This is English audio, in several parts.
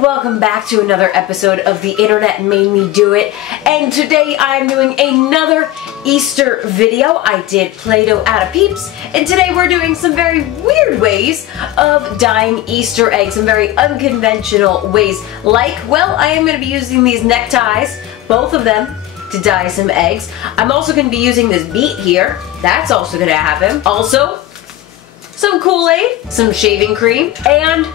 welcome back to another episode of The Internet Made Me Do It, and today I'm doing another Easter video. I did Play-Doh out of Peeps, and today we're doing some very weird ways of dyeing Easter eggs, some very unconventional ways, like, well, I am going to be using these neckties, both of them, to dye some eggs. I'm also going to be using this beet here, that's also going to happen. Also, some Kool-Aid, some shaving cream, and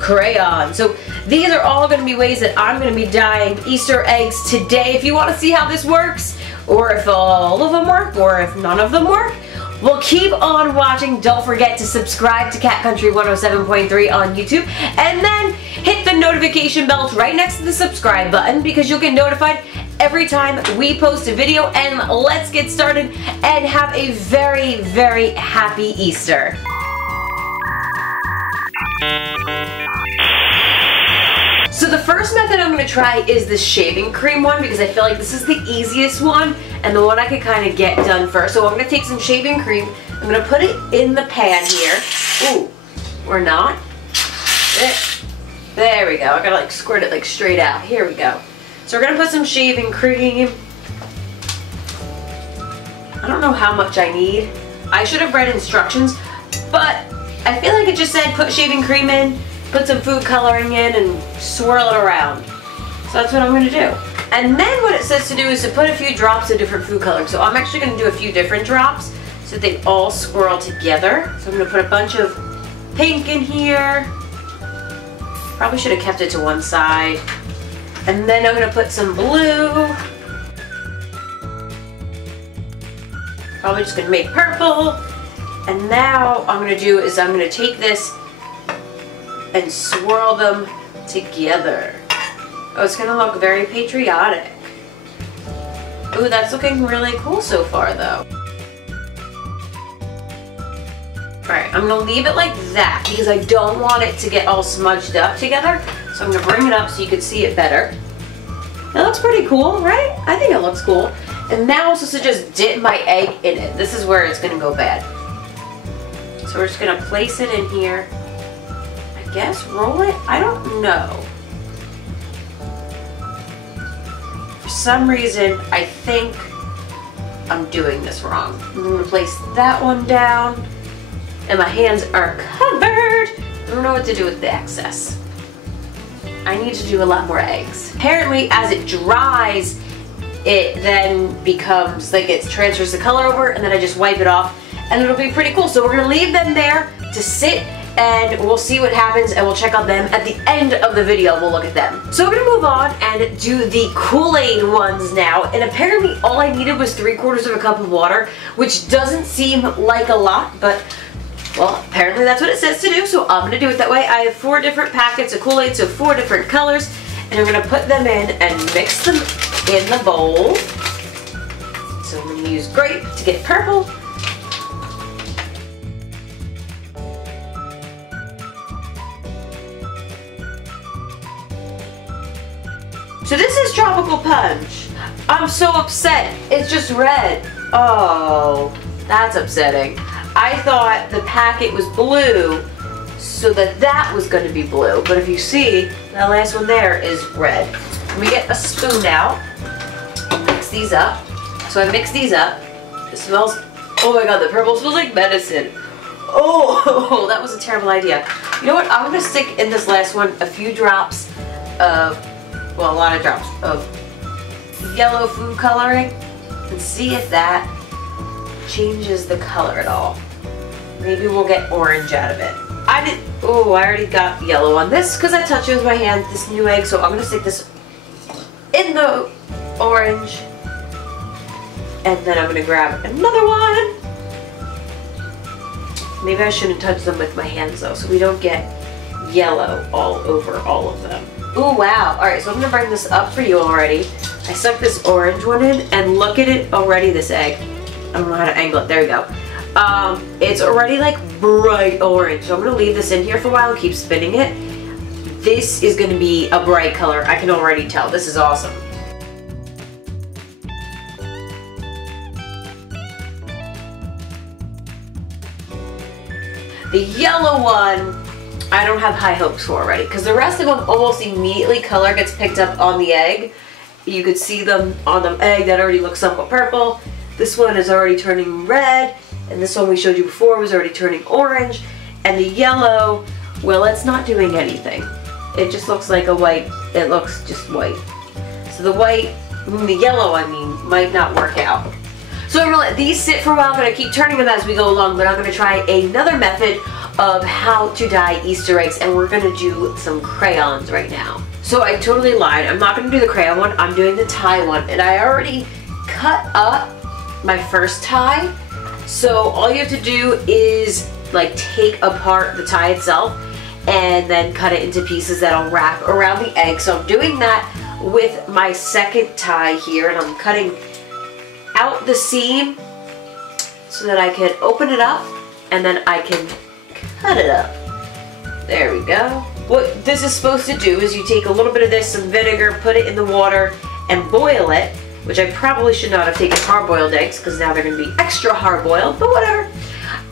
crayon. So these are all going to be ways that I'm going to be dyeing Easter eggs today. If you want to see how this works, or if all of them work, or if none of them work, well, keep on watching. Don't forget to subscribe to Cat Country 107.3 on YouTube, and then hit the notification bell right next to the subscribe button because you'll get notified every time we post a video. And let's get started and have a very, very happy Easter. So the first method I'm going to try is the shaving cream one because I feel like this is the easiest one and the one I could kind of get done first. So I'm going to take some shaving cream, I'm going to put it in the pan here. Ooh, or not. There we go. I gotta like squirt it like straight out. Here we go. So we're going to put some shaving cream. I don't know how much I need. I should have read instructions, but I feel like it just said put shaving cream in, put some food coloring in, and swirl it around. So that's what I'm going to do. And then what it says to do is to put a few drops of different food coloring. So I'm actually going to do a few different drops so that they all swirl together. So I'm going to put a bunch of pink in here. Probably should have kept it to one side. And then I'm going to put some blue. Probably just going to make purple. And now what I'm going to do is I'm going to take this and swirl them together. Oh, it's going to look very patriotic. Ooh, that's looking really cool so far though. Alright, I'm going to leave it like that because I don't want it to get all smudged up together. So I'm going to bring it up so you can see it better. It looks pretty cool, right? I think it looks cool. And now I'm supposed to just dip my egg in it. This is where it's going to go bad. So we're just going to place it in here. I guess roll it? I don't know. For some reason, I think I'm doing this wrong. I'm going to place that one down. And my hands are covered. I don't know what to do with the excess. I need to do a lot more eggs. Apparently, as it dries, it then becomes, like it transfers the color over, and then I just wipe it off, and it'll be pretty cool. So we're gonna leave them there to sit, and we'll see what happens, and we'll check on them at the end of the video. We'll look at them. So we're gonna move on and do the Kool-Aid ones now, and apparently all I needed was 3/4 of a cup of water, which doesn't seem like a lot, but well, apparently that's what it says to do, so I'm gonna do it that way. I have 4 different packets of Kool-Aid, so 4 different colors, and I'm gonna put them in and mix them in the bowl. So I'm gonna use grape to get purple. So this is Tropical Punch. I'm so upset. It's just red. Oh, that's upsetting. I thought the packet was blue, so that was going to be blue. But if you see, that last one there is red. Let me get a spoon out and mix these up. So I mix these up. It smells, oh my god, the purple smells like medicine. Oh, that was a terrible idea. You know what, I'm going to stick in this last one a few drops of, well, a lot of drops of yellow food coloring and see if that changes the color at all. Maybe we'll get orange out of it. I already got yellow on this because I touched it with my hand, this new egg, so I'm going to stick this in the orange. And then I'm going to grab another one. Maybe I shouldn't touch them with my hands though, so we don't get yellow all over all of them. Ooh, wow. Alright, so I'm going to bring this up for you already. I stuck this orange one in, and look at it already, this egg. I don't know how to angle it. There we go. It's already like bright orange. So I'm going to leave this in here for a while and keep spinning it. This is going to be a bright color. I can already tell. This is awesome. The yellow one I don't have high hopes for already, because the rest of them almost immediately color gets picked up on the egg. You could see them on the egg that already looks somewhat purple. This one is already turning red, and this one we showed you before was already turning orange. And the yellow, well, it's not doing anything. It just looks like a white, it looks just white. So the yellow, I mean, might not work out. So I'm gonna let these sit for a while. I'm gonna keep turning them as we go along, but I'm gonna try another method of how to dye Easter eggs, and we're gonna do some crayons right now. So I totally lied. I'm not gonna do the crayon one, I'm doing the tie one. And I already cut up my first tie. So all you have to do is like take apart the tie itself and then cut it into pieces that'll wrap around the egg. So I'm doing that with my second tie here, and I'm cutting out the seam so that I can open it up and then I can cut it up. There we go. What this is supposed to do is you take a little bit of this, some vinegar, put it in the water and boil it, which I probably should not have taken hard-boiled eggs because now they're going to be extra hard-boiled, but whatever.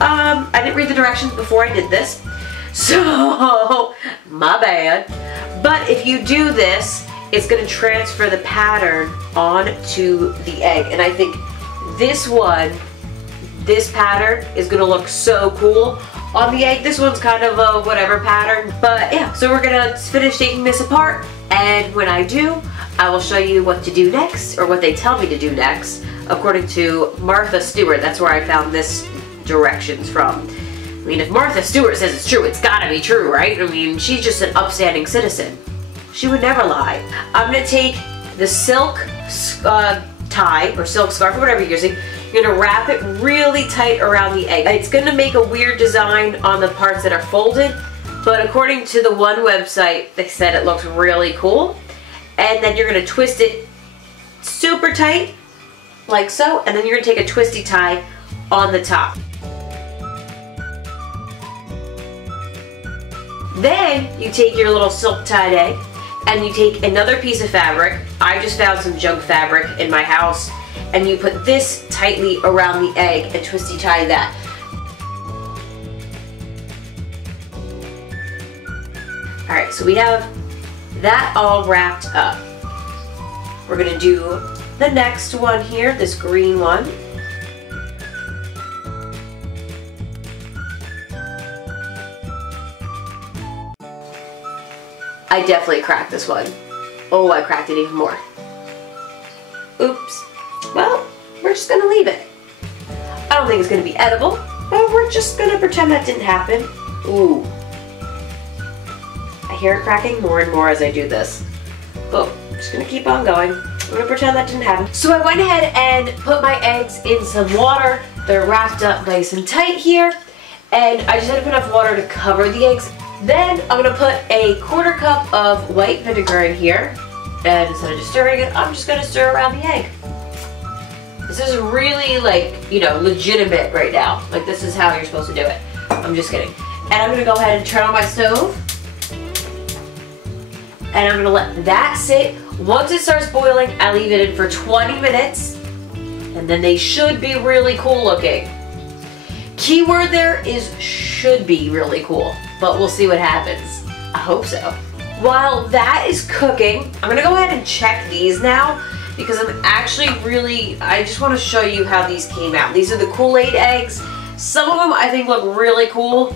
I didn't read the directions before I did this, so my bad. But if you do this, it's going to transfer the pattern onto the egg, and I think this pattern is going to look so cool on the egg. This one's kind of a whatever pattern, but yeah, so we're going to finish taking this apart, and when I do, I will show you what to do next, or what they tell me to do next, according to Martha Stewart. That's where I found this directions from. I mean, if Martha Stewart says it's true, it's gotta be true, right? I mean, she's just an upstanding citizen. She would never lie. I'm gonna take the silk tie, or silk scarf, or whatever you're using. You're gonna wrap it really tight around the egg. It's gonna make a weird design on the parts that are folded, but according to the one website, they said it looks really cool. And then you're gonna twist it super tight, like so, and then you're gonna take a twisty tie on the top. Then you take your little silk tied egg and you take another piece of fabric. I just found some junk fabric in my house, and you put this tightly around the egg and twisty tie that. Alright, so we have that all wrapped up. We're gonna do the next one here, this green one. I definitely cracked this one. Oh, I cracked it even more. Oops. Well, we're just gonna leave it. I don't think it's gonna be edible, but we're just gonna pretend that didn't happen. Ooh. I hear it cracking more and more as I do this. Oh, I'm just gonna keep on going. I'm gonna pretend that didn't happen. So I went ahead and put my eggs in some water. They're wrapped up nice and tight here. And I just had to put enough water to cover the eggs. Then I'm gonna put a 1/4 cup of white vinegar in here. And instead of just stirring it, I'm just gonna stir around the egg. This is really, like, you know, legitimate right now. Like, this is how you're supposed to do it. I'm just kidding. And I'm gonna go ahead and turn on my stove. And I'm gonna let that sit. Once it starts boiling, I leave it in for 20 minutes. And then they should be really cool looking. Keyword there is should be really cool, but we'll see what happens. I hope so. While that is cooking, I'm gonna go ahead and check these now, because I'm actually I just wanna show you how these came out. These are the Kool-Aid eggs. Some of them I think look really cool.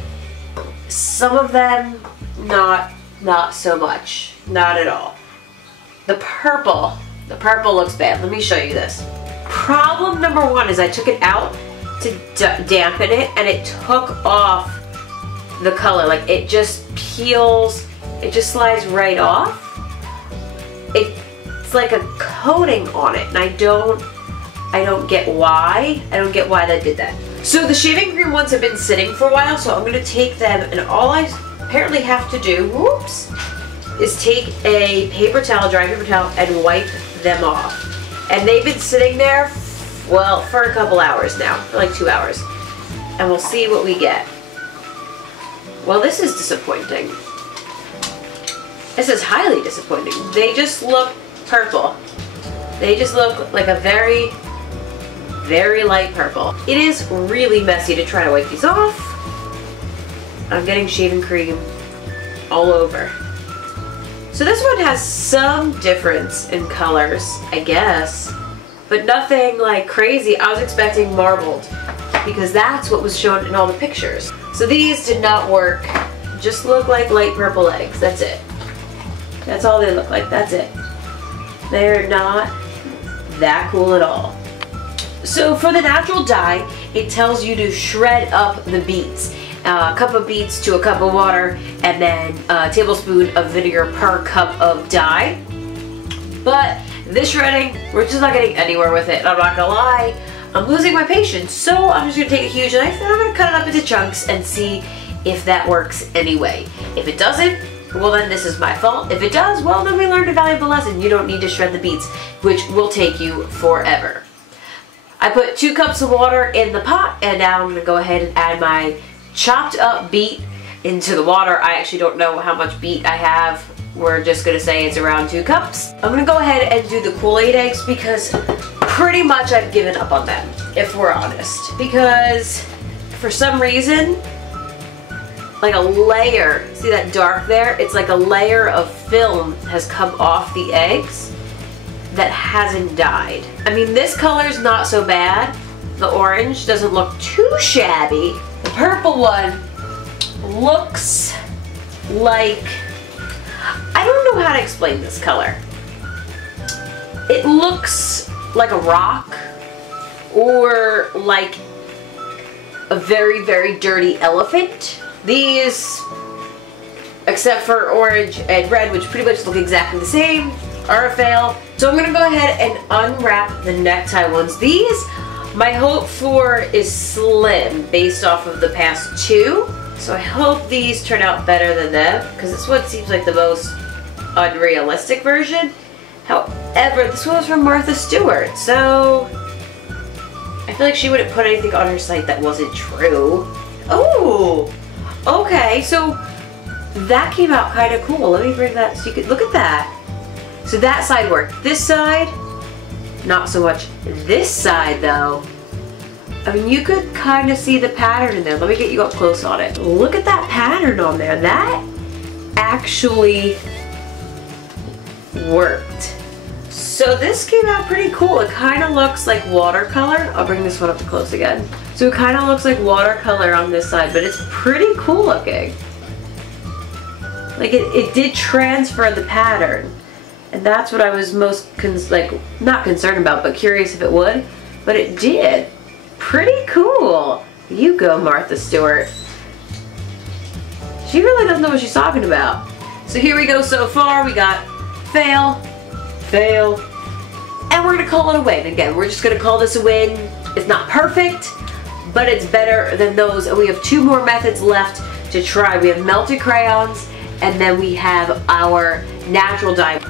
Some of them not so much. Not at all. The purple looks bad. Let me show you this. Problem number one is I took it out to dampen it, and it took off the color. Like, it just peels, it just slides right off. It's like a coating on it, and I don't get why. I don't get why they did that. So the shaving cream ones have been sitting for a while, so I'm gonna take them, and all I apparently have to do, whoops, is take a paper towel, dry paper towel, and wipe them off. And they've been sitting there, well, for a couple hours now, for like 2 hours. And we'll see what we get. Well, this is disappointing. This is highly disappointing. They just look purple. They just look like a very, very light purple. It is really messy to try to wipe these off. I'm getting shaving cream all over. So this one has some difference in colors, I guess, but nothing like crazy. I was expecting marbled because that's what was shown in all the pictures. So these did not work. Just look like light purple eggs. That's it. That's all they look like. That's it. They're not that cool at all. So for the natural dye, it tells you to shred up the beets. A cup of beets to a cup of water, and then a tablespoon of vinegar per cup of dye. But this shredding, we're just not getting anywhere with it. I'm not gonna lie, I'm losing my patience. So I'm just gonna take a huge knife and I'm gonna cut it up into chunks and see if that works anyway. If it doesn't, well then this is my fault. If it does, well then we learned a valuable lesson. You don't need to shred the beets, which will take you forever. I put 2 cups of water in the pot, and now I'm gonna go ahead and add my chopped up beet into the water. I actually don't know how much beet I have. We're just gonna say it's around 2 cups. I'm gonna go ahead and do the Kool-Aid eggs because pretty much I've given up on them, if we're honest. Because for some reason, like a layer, see that dark there? It's like a layer of film has come off the eggs that hasn't dyed. I mean, this color's not so bad. The orange doesn't look too shabby. The purple one looks like, I don't know how to explain this color. It looks like a rock or like a very, very dirty elephant. These, except for orange and red, which pretty much look exactly the same, are a fail. So I'm gonna go ahead and unwrap the necktie ones. These, my hope for is slim based off of the past 2. So I hope these turn out better than them, because this one seems like the most unrealistic version. However, this one was from Martha Stewart, so I feel like she wouldn't put anything on her site that wasn't true. Oh, okay, so that came out kind of cool. Let me bring that so you could look at that. So that side worked. This side, not so much. This side though, I mean, you could kind of see the pattern in there. Let me get you up close on it. Look at that pattern on there. That actually worked. So this came out pretty cool. It kind of looks like watercolor. I'll bring this one up close again. So it kind of looks like watercolor on this side, but it's pretty cool looking. Like it did transfer the pattern. And that's what I was most, not concerned about, but curious if it would. But it did. Pretty cool. You go, Martha Stewart. She really doesn't know what she's talking about. So here we go so far. We got fail, fail, and we're gonna call it a win. Again, we're just gonna call this a win. It's not perfect, but it's better than those. And we have 2 more methods left to try. We have melted crayons, and then we have our natural dye.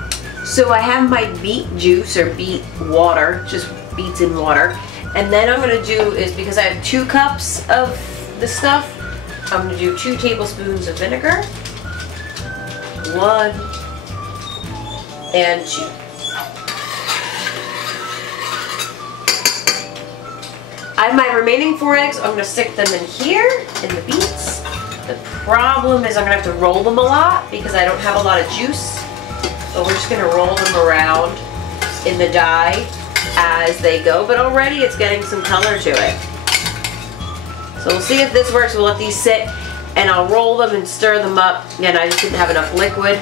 So I have my beet juice or beet water, just beets in water. And then I'm gonna do is, because I have 2 cups of the stuff, I'm gonna do 2 tablespoons of vinegar. 1 and 2. I have my remaining 4 eggs. I'm gonna stick them in here in the beets. The problem is I'm gonna have to roll them a lot because I don't have a lot of juice. So we're just gonna roll them around in the dye as they go, but already it's getting some color to it. So we'll see if this works. We'll let these sit and I'll roll them and stir them up. Again, I just didn't have enough liquid.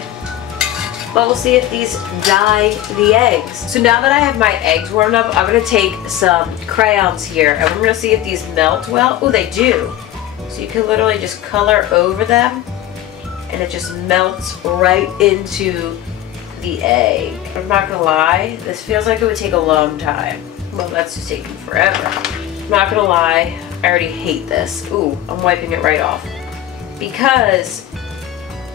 But we'll see if these dye the eggs. So now that I have my eggs warmed up, I'm gonna take some crayons here and we're gonna see if these melt well. Oh, they do. So you can literally just color over them and it just melts right into the egg. I'm not gonna lie, this feels like it would take a long time. Well, that's just taking forever. I'm not gonna lie, I already hate this. Ooh, I'm wiping it right off. Because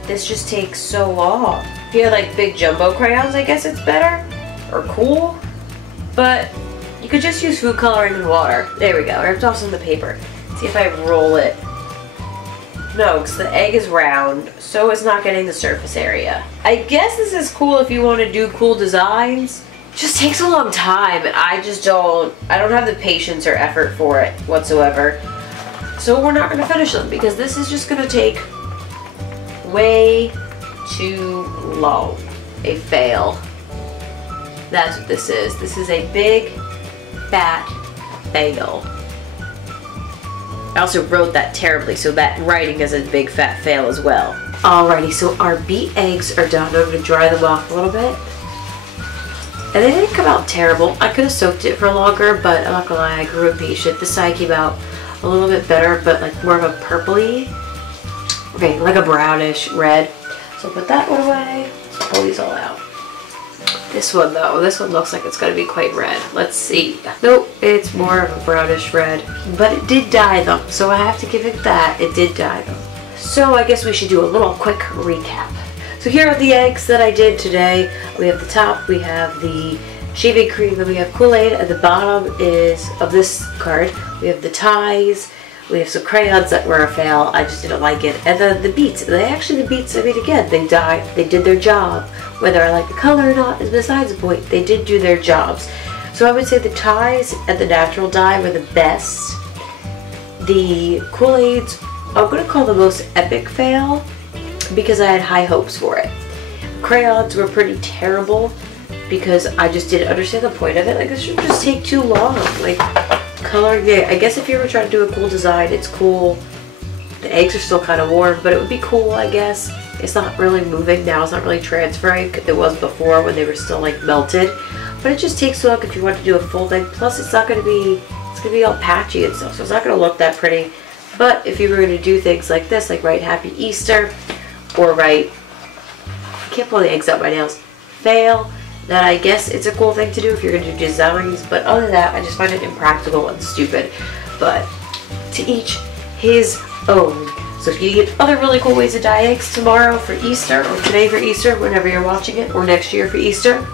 this just takes so long. If you have like big jumbo crayons, I guess it's better, or cool. But you could just use food coloring and water. There we go, I ripped off some of the paper. See if I roll it. No, because the egg is round, so it's not getting the surface area. I guess this is cool if you want to do cool designs. It just takes a long time, and I don't have the patience or effort for it whatsoever. So we're not going to finish them, because this is just going to take way too long. A fail. That's what this is. This is a big, fat fail. I also wrote that terribly, so that writing is a big fat fail as well. Alrighty, so our beet eggs are done. I'm going to dry them off a little bit. And they didn't come out terrible. I could have soaked it for longer, but I'm not gonna lie, I grew impatient. This side came out a little bit better, but like more of a purpley. Okay, like a brownish red. So put that one away. Let's pull these all out. This one though, this one looks like it's gonna be quite red. Let's see. Nope, it's more of a brownish red. But it did dye them, so I have to give it that. It did dye them. So I guess we should do a little quick recap. So here are the eggs that I did today. We have the top, we have the shaving cream, then we have Kool-Aid. At the bottom is of this card, we have the ties, we have some crayons that were a fail. I just didn't like it. And then the beets. The beets, I mean, again, they dyed, they did their job. Whether I like the color or not is besides the point. They did do their jobs. So I would say the ties and the natural dye were the best. The Kool-Aids, I'm going to call the most epic fail, because I had high hopes for it. Crayons were pretty terrible because I just didn't understand the point of it. Like, this should just take too long. Like, coloring it. I guess if you were trying to do a cool design, it's cool. The eggs are still kind of warm, but it would be cool, I guess. It's not really moving now. It's not really transferring. It was before when they were still like melted. But it just takes so long if you want to do a full thing. Plus, it's not going to be, it's going to be all patchy and stuff, so it's not going to look that pretty. But if you were going to do things like this, like write Happy Easter, or write, I can't pull the eggs out my nails, fail, then I guess it's a cool thing to do if you're going to do designs. But other than that, I just find it impractical and stupid. But to each his own. So if you get other really cool ways to dye eggs tomorrow for Easter, or today for Easter, whenever you're watching it, or next year for Easter,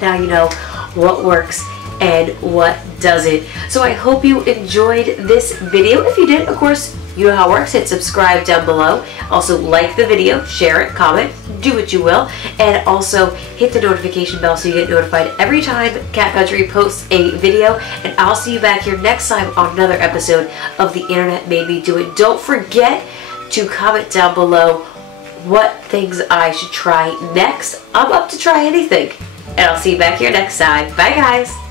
now you know what works and what doesn't. So I hope you enjoyed this video. If you did, of course, you know how it works. Hit subscribe down below. Also like the video, share it, comment, do what you will, and also hit the notification bell so you get notified every time Cat Country posts a video. And I'll see you back here next time on another episode of The Internet Made Me Do It. Don't forget to comment down below what things I should try next. I'm up to try anything. And I'll see you back here next time. Bye guys!